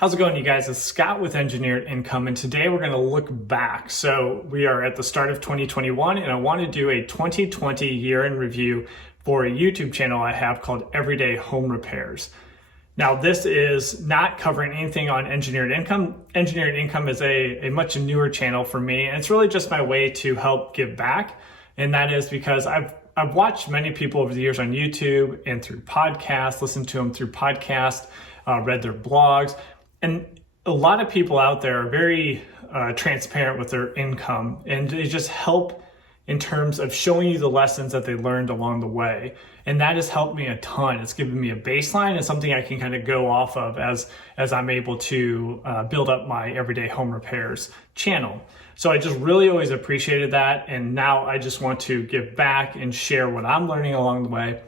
How's it going, you guys? It's Scott with Engineered Income, and today we're going to look back. So we are at the start of 2021, and I want to do a 2020 year in review for a YouTube channel I have called Everyday Home Repairs. Now, this is not covering anything on Engineered Income. Engineered Income is a much newer channel for me, and it's really just my way to help give back. And that is because I've watched many people over the years on YouTube and through podcasts, listened to them through podcasts, read their blogs. And a lot of people out there are very transparent with their income, and they just help in terms of showing you the lessons that they learned along the way. And that has helped me a ton. It's given me a baseline and something I can kind of go off of as I'm able to build up my Everyday Home Repairs channel. So I just really always appreciated that. And now I just want to give back and share what I'm learning along the way.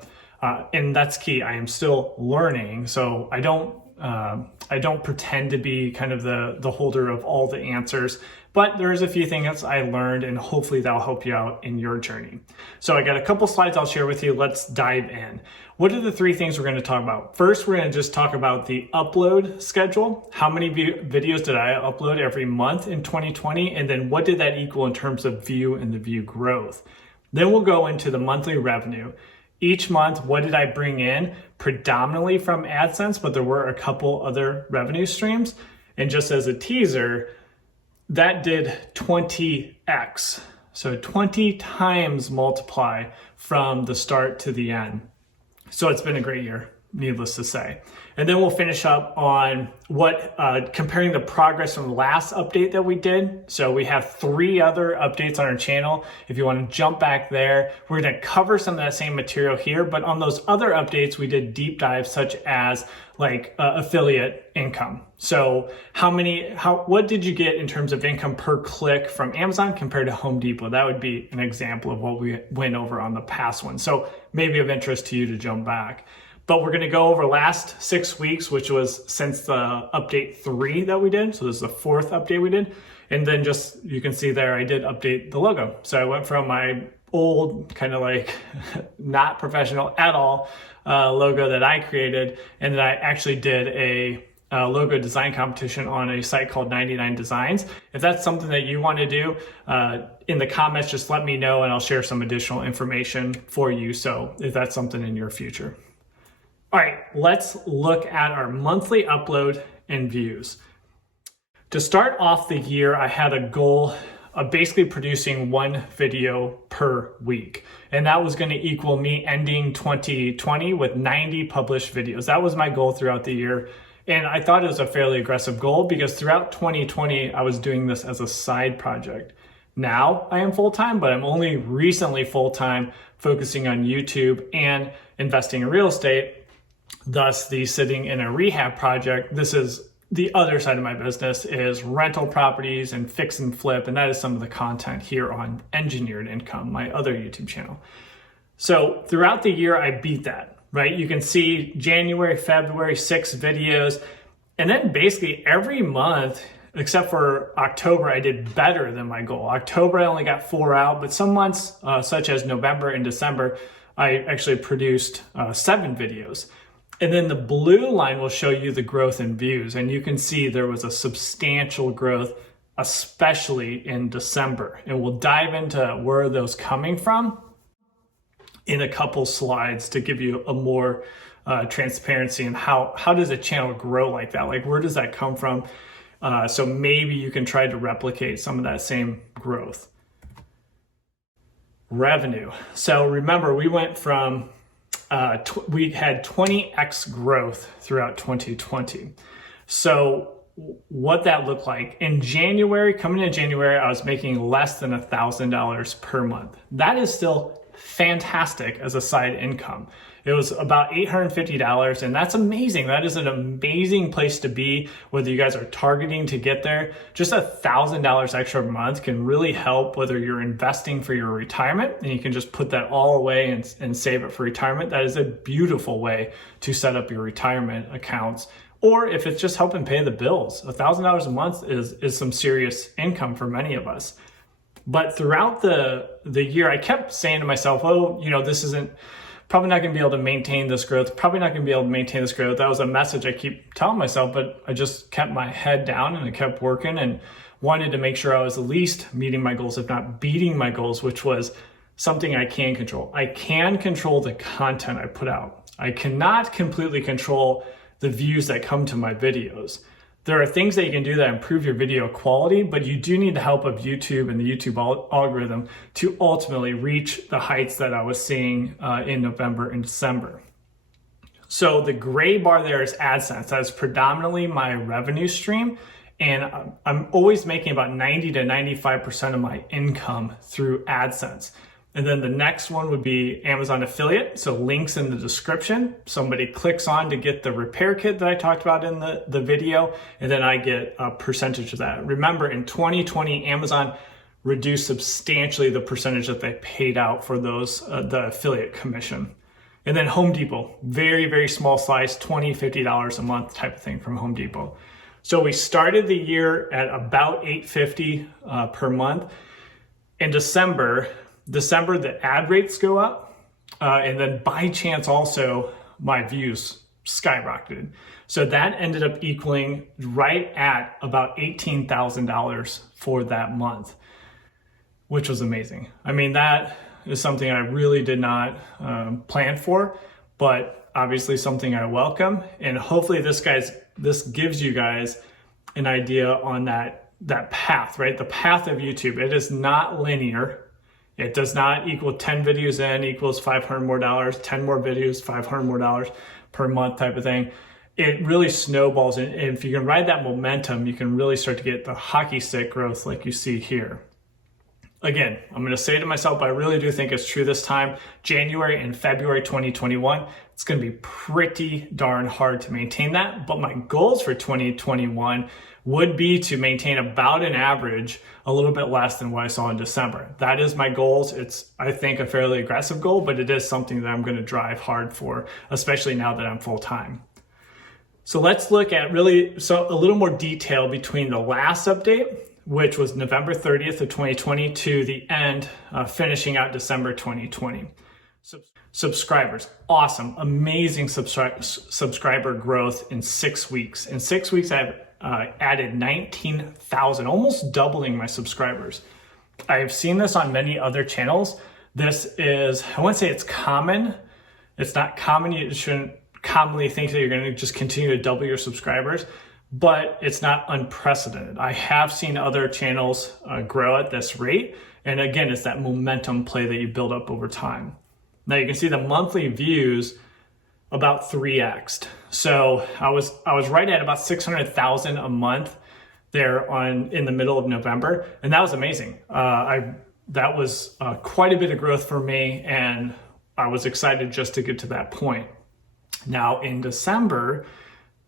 And that's key. I am still learning. So I don't pretend to be kind of the holder of all the answers, but there's a few things I learned, and hopefully that'll help you out in your journey. So I got a couple slides I'll share with you. Let's dive in. What are the three things we're going to talk about? First, we're going to just talk about the upload schedule. How many videos did I upload every month in 2020? And then what did that equal in terms of view and the view growth? Then we'll go into the monthly revenue. Each month, what did I bring in? Predominantly from AdSense, but there were a couple other revenue streams. And just as a teaser, that did 20x. So 20 times multiply from the start to the end. So it's been a great year, needless to say. And then we'll finish up on comparing the progress from the last update that we did. So we have 3 other updates on our channel. If you want to jump back there, we're going to cover some of that same material here. But on those other updates, we did deep dives such as affiliate income. So what did you get in terms of income per click from Amazon compared to Home Depot? That would be an example of what we went over on the past one. So maybe of interest to you to jump back. But we're going to go over last 6 weeks, which was since the update 3 that we did. So this is the 4th update we did. And then just, you can see there, I did update the logo. So I went from my old kind of not professional at all logo that I created. And then I actually did a logo design competition on a site called 99 Designs. If that's something that you want to do, in the comments, just let me know and I'll share some additional information for you. So if that's something in your future. All right, let's look at our monthly upload and views. To start off the year, I had a goal of basically producing 1 video per week. And that was going to equal me ending 2020 with 90 published videos. That was my goal throughout the year. And I thought it was a fairly aggressive goal because throughout 2020, I was doing this as a side project. Now I am full-time, but I'm only recently full-time focusing on YouTube and investing in real estate. Thus, the sitting in a rehab project, this is the other side of my business, is rental properties and fix and flip. And that is some of the content here on Engineered Income, my other YouTube channel. So throughout the year, I beat that, right? You can see January, February, 6 videos. And then basically every month, except for October, I did better than my goal. October, I only got 4 out, but some months, such as November and December, I actually produced 7 videos. And then the blue line will show you the growth in views. And you can see there was a substantial growth, especially in December. And we'll dive into where those coming from in a couple slides to give you a more transparency and how does a channel grow like that? Like, where does that come from? So maybe you can try to replicate some of that same growth. Revenue. So remember, we went from we had 20x growth throughout 2020. So what that looked like in January, coming into January, I was making less than $1,000 per month. That is still fantastic as a side income. It was about $850, and that's amazing. That is an amazing place to be, whether you guys are targeting to get there. Just $1,000 extra a month can really help whether you're investing for your retirement, and you can just put that all away and save it for retirement. That is a beautiful way to set up your retirement accounts. Or if it's just helping pay the bills, $1,000 a month is some serious income for many of us. But throughout the year, I kept saying to myself, oh, this isn't probably not going to be able to maintain this growth, probably not going to be able to maintain this growth. That was a message I keep telling myself, but I just kept my head down and I kept working and wanted to make sure I was at least meeting my goals, if not beating my goals, which was something I can control. I can control the content I put out. I cannot completely control the views that come to my videos. There are things that you can do that improve your video quality, but you do need the help of YouTube and the YouTube algorithm to ultimately reach the heights that I was seeing in November and December. So the gray bar there is AdSense. That's predominantly my revenue stream. And I'm always making about 90 to 95% of my income through AdSense. And then the next one would be Amazon affiliate. So links in the description. Somebody clicks on to get the repair kit that I talked about in the video, and then I get a percentage of that. Remember, in 2020, Amazon reduced substantially the percentage that they paid out for those the affiliate commission. And then Home Depot, very, very small slice, $20, $50 a month type of thing from Home Depot. So we started the year at about $850 per month. In December, the ad rates go up, and then by chance also my views skyrocketed. So that ended up equaling right at about $18,000 for that month, which was amazing. I mean, that is something I really did not plan for, but obviously something I welcome. And hopefully this gives you guys an idea on that path, right? The path of YouTube. It is not linear. It does not equal 10 videos in equals $500 more, 10 more videos, $500 more per month type of thing. It really snowballs. And if you can ride that momentum, you can really start to get the hockey stick growth like you see here. Again, I'm going to say to myself, but I really do think it's true this time, January and February 2021, it's going to be pretty darn hard to maintain that. But my goals for 2021 would be to maintain about an average a little bit less than what I saw in December. That is my goals. It's, I think, a fairly aggressive goal, but it is something that I'm going to drive hard for, especially now that I'm full-time. So let's look at a little more detail between the last update, which was November 30th of 2020, to the end, finishing out December 2020. Subscribers, awesome, amazing subscriber growth in 6 weeks. In 6 weeks, I've added 19,000, almost doubling my subscribers. I have seen this on many other channels. This is, I wouldn't say it's common. It's not common. You shouldn't commonly think that you're going to just continue to double your subscribers, but it's not unprecedented. I have seen other channels grow at this rate. And again, it's that momentum play that you build up over time. Now you can see the monthly views about 3x'd. So I was right at about 600,000 a month there in the middle of November, and that was amazing. That was quite a bit of growth for me, and I was excited just to get to that point. Now in December,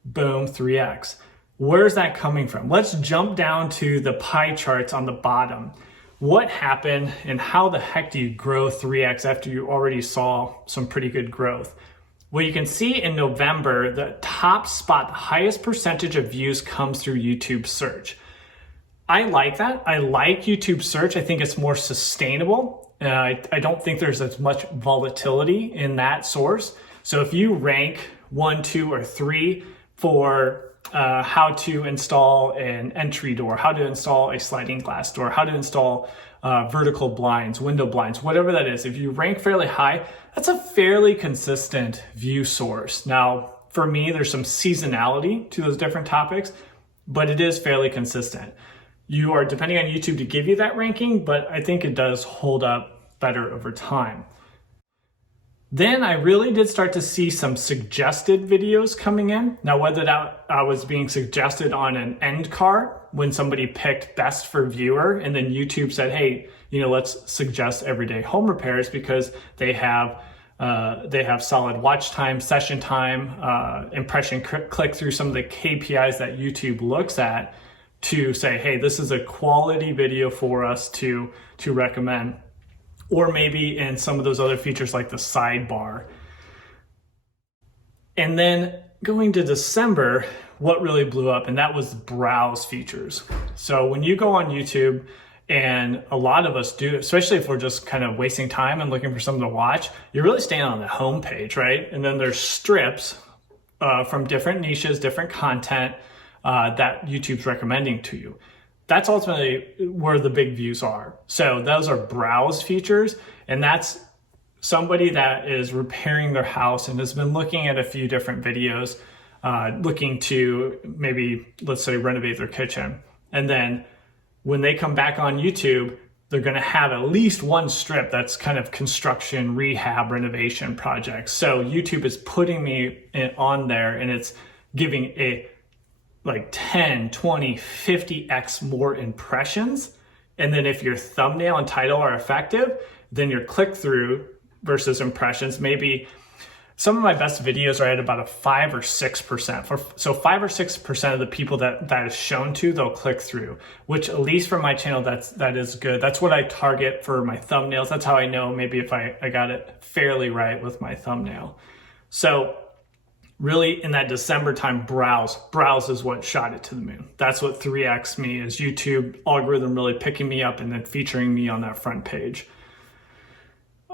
boom, 3x. Where's that coming from? Let's jump down to the pie charts on the bottom. What happened and how the heck do you grow 3x after you already saw some pretty good growth? Well, you can see in November, the top spot, the highest percentage of views comes through YouTube search. I like that. I like YouTube search. I think it's more sustainable. I don't think there's as much volatility in that source. So if you rank 1, 2, or 3 for how to install an entry door, how to install a sliding glass door, how to install vertical blinds, window blinds, whatever that is, if you rank fairly high, that's a fairly consistent view source. Now, for me, there's some seasonality to those different topics, but it is fairly consistent. You are depending on YouTube to give you that ranking, but I think it does hold up better over time. Then I really did start to see some suggested videos coming in. Now, whether that was being suggested on an end card when somebody picked best for viewer, and then YouTube said, hey, let's suggest everyday home repairs because they have solid watch time, session time, impression click through, some of the KPIs that YouTube looks at to say, hey, this is a quality video for us to recommend. Or maybe in some of those other features like the sidebar. And then going to December, what really blew up, and that was browse features. So when you go on YouTube And a lot of us do, especially if we're just kind of wasting time and looking for something to watch. You're really staying on the home page, right? And then there's strips from different niches, different content that YouTube's recommending to you. That's ultimately where the big views are. So those are browse features, and that's somebody that is repairing their house and has been looking at a few different videos, looking to maybe, let's say, renovate their kitchen. And then when they come back on YouTube, they're going to have at least one strip that's kind of construction, rehab, renovation projects. So YouTube is putting me on there, and it's giving a like 10, 20, 50x more impressions. And then if your thumbnail and title are effective, then your click-through versus impressions, maybe some of my best videos are at about a 5 or 6%. So 5 or 6% of the people that is shown to, they'll click through, which at least for my channel, that is good. That's what I target for my thumbnails. That's how I know maybe if I got it fairly right with my thumbnail. So really in that December time, browse is what shot it to the moon. That's what 3X me, is YouTube algorithm really picking me up and then featuring me on that front page.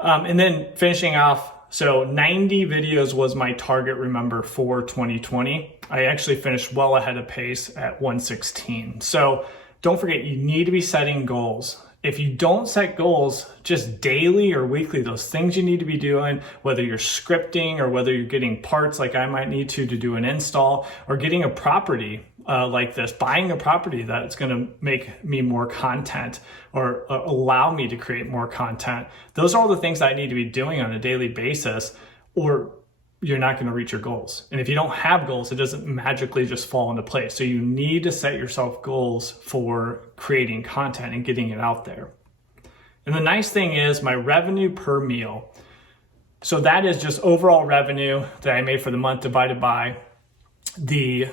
And then finishing off, so 90 videos was my target, remember, for 2020. I actually finished well ahead of pace at 116. So don't forget, you need to be setting goals. If you don't set goals just daily or weekly, those things you need to be doing, whether you're scripting or whether you're getting parts like I might need to do an install, or getting a property like this, buying a property that's going to make me more content or allow me to create more content. Those are all the things that I need to be doing on a daily basis, or you're not going to reach your goals. And if you don't have goals, it doesn't magically just fall into place. So you need to set yourself goals for creating content and getting it out there. And the nice thing is my revenue per meal. So that is just overall revenue that I made for the month divided by the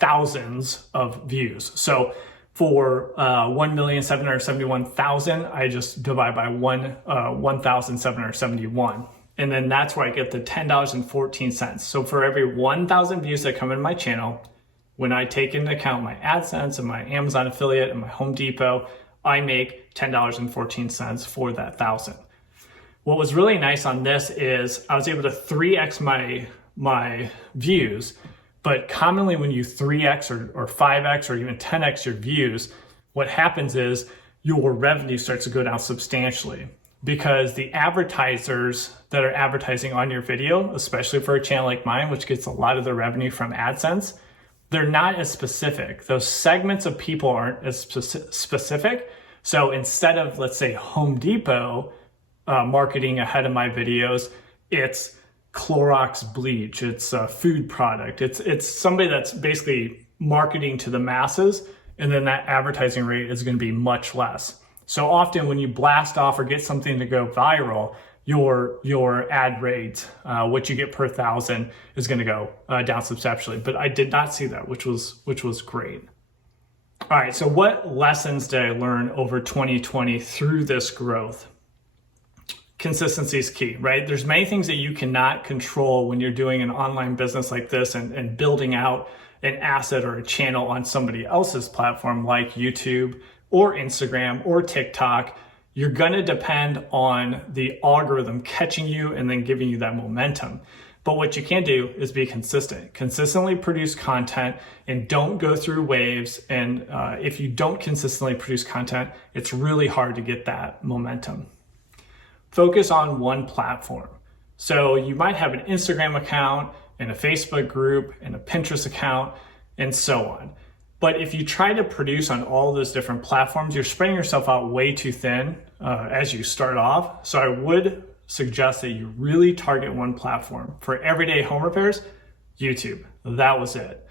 thousands of views. So for 1,771,000, I just divide by 1,771. And then that's where I get the $10.14. So for every 1,000 views that come into my channel, when I take into account my AdSense and my Amazon affiliate and my Home Depot, I make $10.14 for that 1,000. What was really nice on this is I was able to 3x my views. But commonly when you 3x or 5x or even 10x your views, what happens is your revenue starts to go down substantially, because the advertisers that are advertising on your video, especially for a channel like mine, which gets a lot of the revenue from AdSense, they're not as specific. Those segments of people aren't as specific. So instead of, let's say, Home Depot marketing ahead of my videos, it's Clorox bleach, it's a food product, it's somebody that's basically marketing to the masses, and then that advertising rate is going to be much less. So often when you blast off or get something to go viral, your ad rate, what you get per 1,000, is going to go down substantially. But I did not see that, which was great. All right, so what lessons did I learn over 2020 through this growth? Consistency is key, right? There's many things that you cannot control when you're doing an online business like this and building out an asset or a channel on somebody else's platform like YouTube or Instagram or TikTok. You're going to depend on the algorithm catching you and then giving you that momentum. But what you can do is be consistent. Consistently produce content and don't go through waves. And if you don't consistently produce content, it's really hard to get that momentum. Focus on one platform. So you might have an Instagram account and a Facebook group and a Pinterest account and so on. But if you try to produce on all those different platforms, you're spreading yourself out way too thin as you start off. So I would suggest that you really target one platform. For everyday home repairs, YouTube. That was it.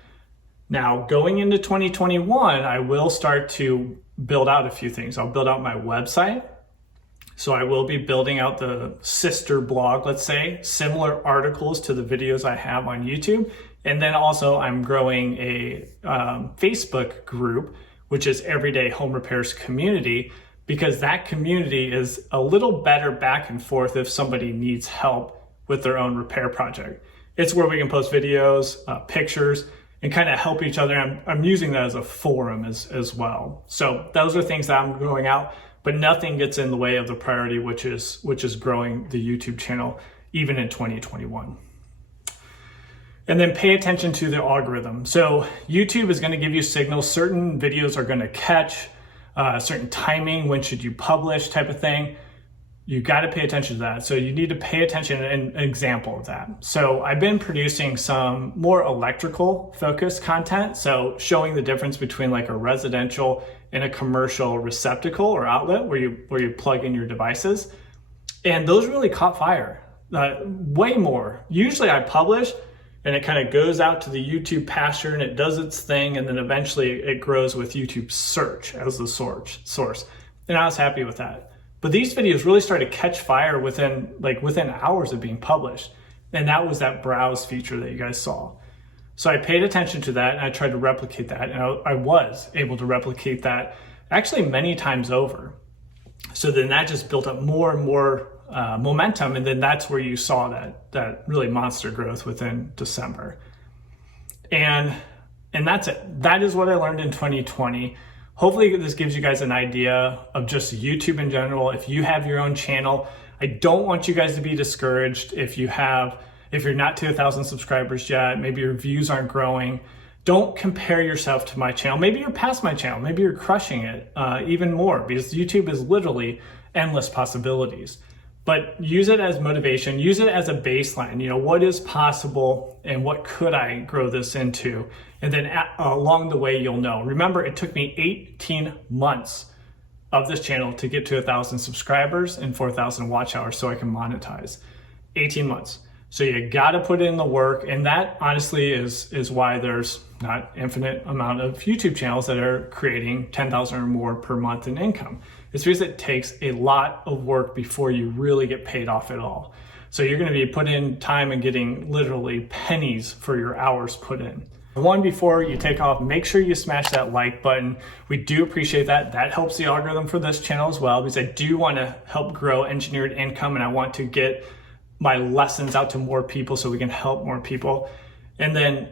Now, going into 2021, I will start to build out a few things. I'll build out my website. So I will be building out the sister blog, let's say, similar articles to the videos I have on YouTube. And then also I'm growing a Facebook group, which is Everyday Home Repairs Community, because that community is a little better back and forth if somebody needs help with their own repair project. It's where we can post videos, pictures, and kind of help each other. I'm using that as a forum as well. So those are things that I'm going out, but nothing gets in the way of the priority, which is growing the YouTube channel, even in 2021. And then pay attention to the algorithm. So YouTube is going to give you signals. Certain videos are going to catch, certain timing, when should you publish type of thing. You got to pay attention to that. So you need to pay attention, and an example of that. So I've been producing some more electrical focused content. So showing the difference between like a residential and a commercial receptacle or outlet where you plug in your devices. And those really caught fire, way more. Usually I publish and it kind of goes out to the YouTube pasture and it does its thing. And then eventually it grows with YouTube search as the source. And I was happy with that. But these videos really started to catch fire within hours of being published. And that was that browse feature that you guys saw. So I paid attention to that and I tried to replicate that. And I was able to replicate that actually many times over. So then that just built up more and more momentum. And then that's where you saw that really monster growth within December. And that's it. That is what I learned in 2020. Hopefully this gives you guys an idea of just YouTube in general. If you have your own channel, I don't want you guys to be discouraged if you're not to 1,000 subscribers yet, maybe your views aren't growing. Don't compare yourself to my channel. Maybe you're past my channel. Maybe you're crushing it even more, because YouTube is literally endless possibilities. But use it as motivation, use it as a baseline. What is possible and what could I grow this into? And then along the way, you'll know. Remember, it took me 18 months of this channel to get to 1,000 subscribers and 4,000 watch hours so I can monetize. 18 months. So you got to put in the work. And that honestly is why there's not infinite amount of YouTube channels that are creating 10,000 or more per month in income. It's because it takes a lot of work before you really get paid off at all. So you're going to be putting in time and getting literally pennies for your hours put in. One, before you take off, make sure you smash that like button. We do appreciate that. That helps the algorithm for this channel as well, because I do want to help grow engineered income and I want to get my lessons out to more people so we can help more people. And then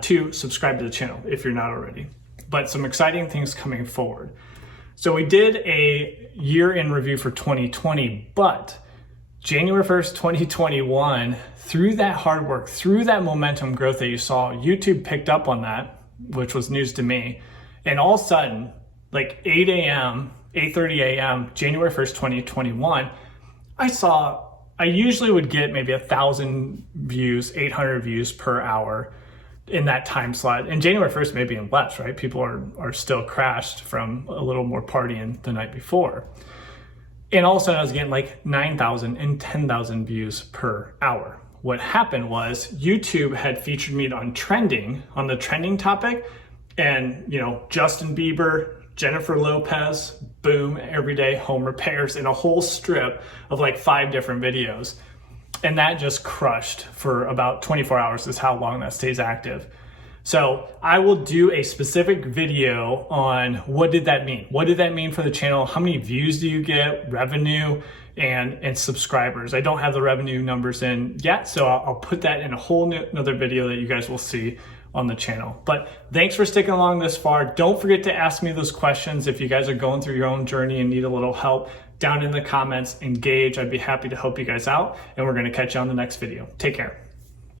2, subscribe to the channel if you're not already. But some exciting things coming forward. So we did a year in review for 2020, but January 1st, 2021, through that hard work, through that momentum growth that you saw, YouTube picked up on that, which was news to me. And all of a sudden, like 8 a.m., 8:30 a.m., January 1st, 2021, I usually would get maybe 1,000 views, 800 views per hour in that time slot. And January 1st, maybe in less, right? People are still crashed from a little more partying the night before. And all of a sudden I was getting like 9,000 and 10,000 views per hour. What happened was YouTube had featured me on the trending topic. And, Justin Bieber, Jennifer Lopez, boom, everyday home repairs, in a whole strip of like 5 different videos. And that just crushed for about 24 hours is how long that stays active. So I will do a specific video on what did that mean? What did that mean for the channel? How many views do you get, revenue, and subscribers? I don't have the revenue numbers in yet, so I'll put that in a whole another video that you guys will see on the channel. But thanks for sticking along this far. Don't forget to ask me those questions if you guys are going through your own journey and need a little help. Down in the comments, engage. I'd be happy to help you guys out, and we're going to catch you on the next video. Take care.